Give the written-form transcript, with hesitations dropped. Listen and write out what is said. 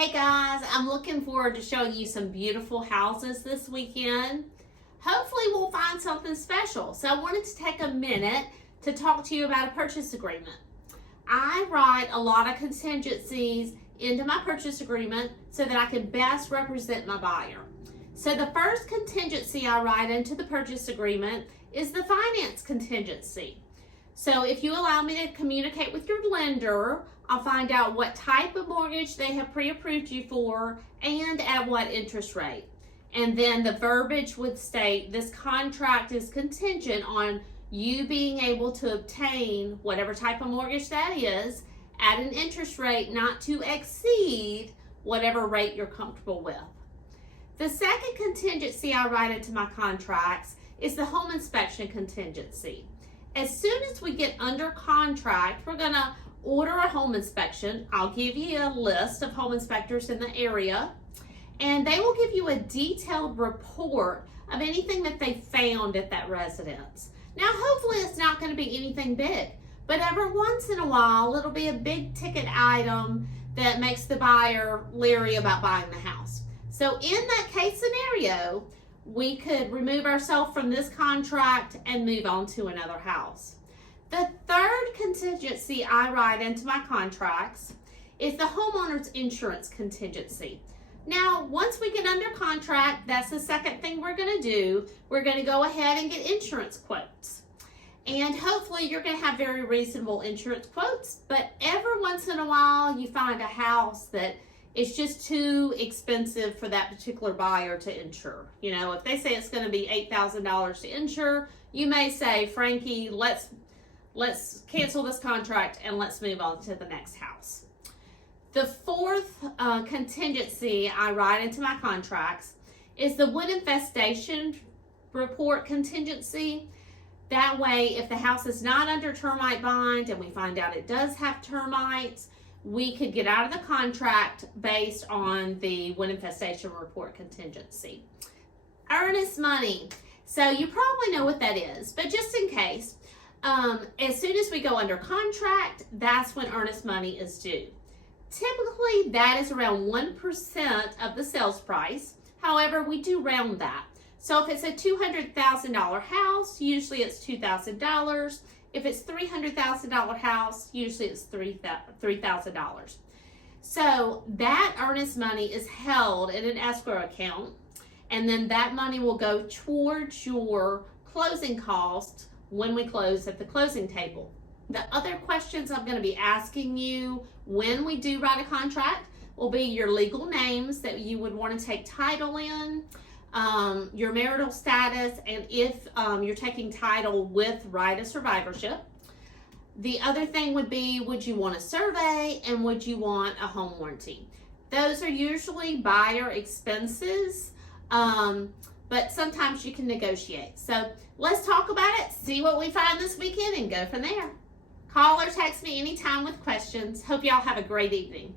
Hey guys, I'm looking forward to showing you some beautiful houses this weekend. Hopefully we'll find something special. So I wanted to take a minute to talk to you about a purchase agreement. I write a lot of contingencies into my purchase agreement so that I can best represent my buyer. So the first contingency I write into the purchase agreement is the finance contingency. So if you allow me to communicate with your lender, I'll find out what type of mortgage they have pre-approved you for and at what interest rate. And then the verbiage would state this contract is contingent on you being able to obtain whatever type of mortgage that is at an interest rate not to exceed whatever rate you're comfortable with. The second contingency I write into my contracts is the home inspection contingency. As soon as we get under contract, we're going to order a home inspection. I'll give you a list of home inspectors in the area, and they will give you a detailed report of anything that they found at that residence. Now, hopefully it's not going to be anything big, but every once in a while, it'll be a big ticket item that makes the buyer leery about buying the house. So in that case scenario, we could remove ourselves from this contract and move on to another house. The third contingency I write into my contracts is the homeowner's insurance contingency. Now, once we get under contract, that's the second thing we're going to do. We're going to go ahead and get insurance quotes. And hopefully you're going to have very reasonable insurance quotes, but every once in a while you find a house that it's just too expensive for that particular buyer to insure. You know, if they say it's going to be $8,000 to insure, you may say, Frankie, let's cancel this contract and let's move on to the next house. The fourth contingency I write into my contracts is the wood infestation report contingency. That way, if the house is not under termite bond and we find out it does have termites, we could get out of the contract based on the wood infestation report contingency. Earnest money. So you probably know what that is, but just in case, as soon as we go under contract, that's when earnest money is due. Typically, that is around 1% of the sales price. However, we do round that. So if it's a $200,000 house, usually it's $2,000. If it's $300,000 house, usually it's $3,000. So that earnest money is held in an escrow account, and then that money will go towards your closing costs when we close at the closing table. The other questions I'm going to be asking you when we do write a contract will be your legal names that you would want to take title in, your marital status, and if you're taking title with right of survivorship. The other thing would be, would you want a survey and would you want a home warranty? Those are usually buyer expenses, but sometimes you can negotiate. So let's talk about it, see what we find this weekend, and go from there. Call or text me anytime with questions. Hope y'all have a great evening.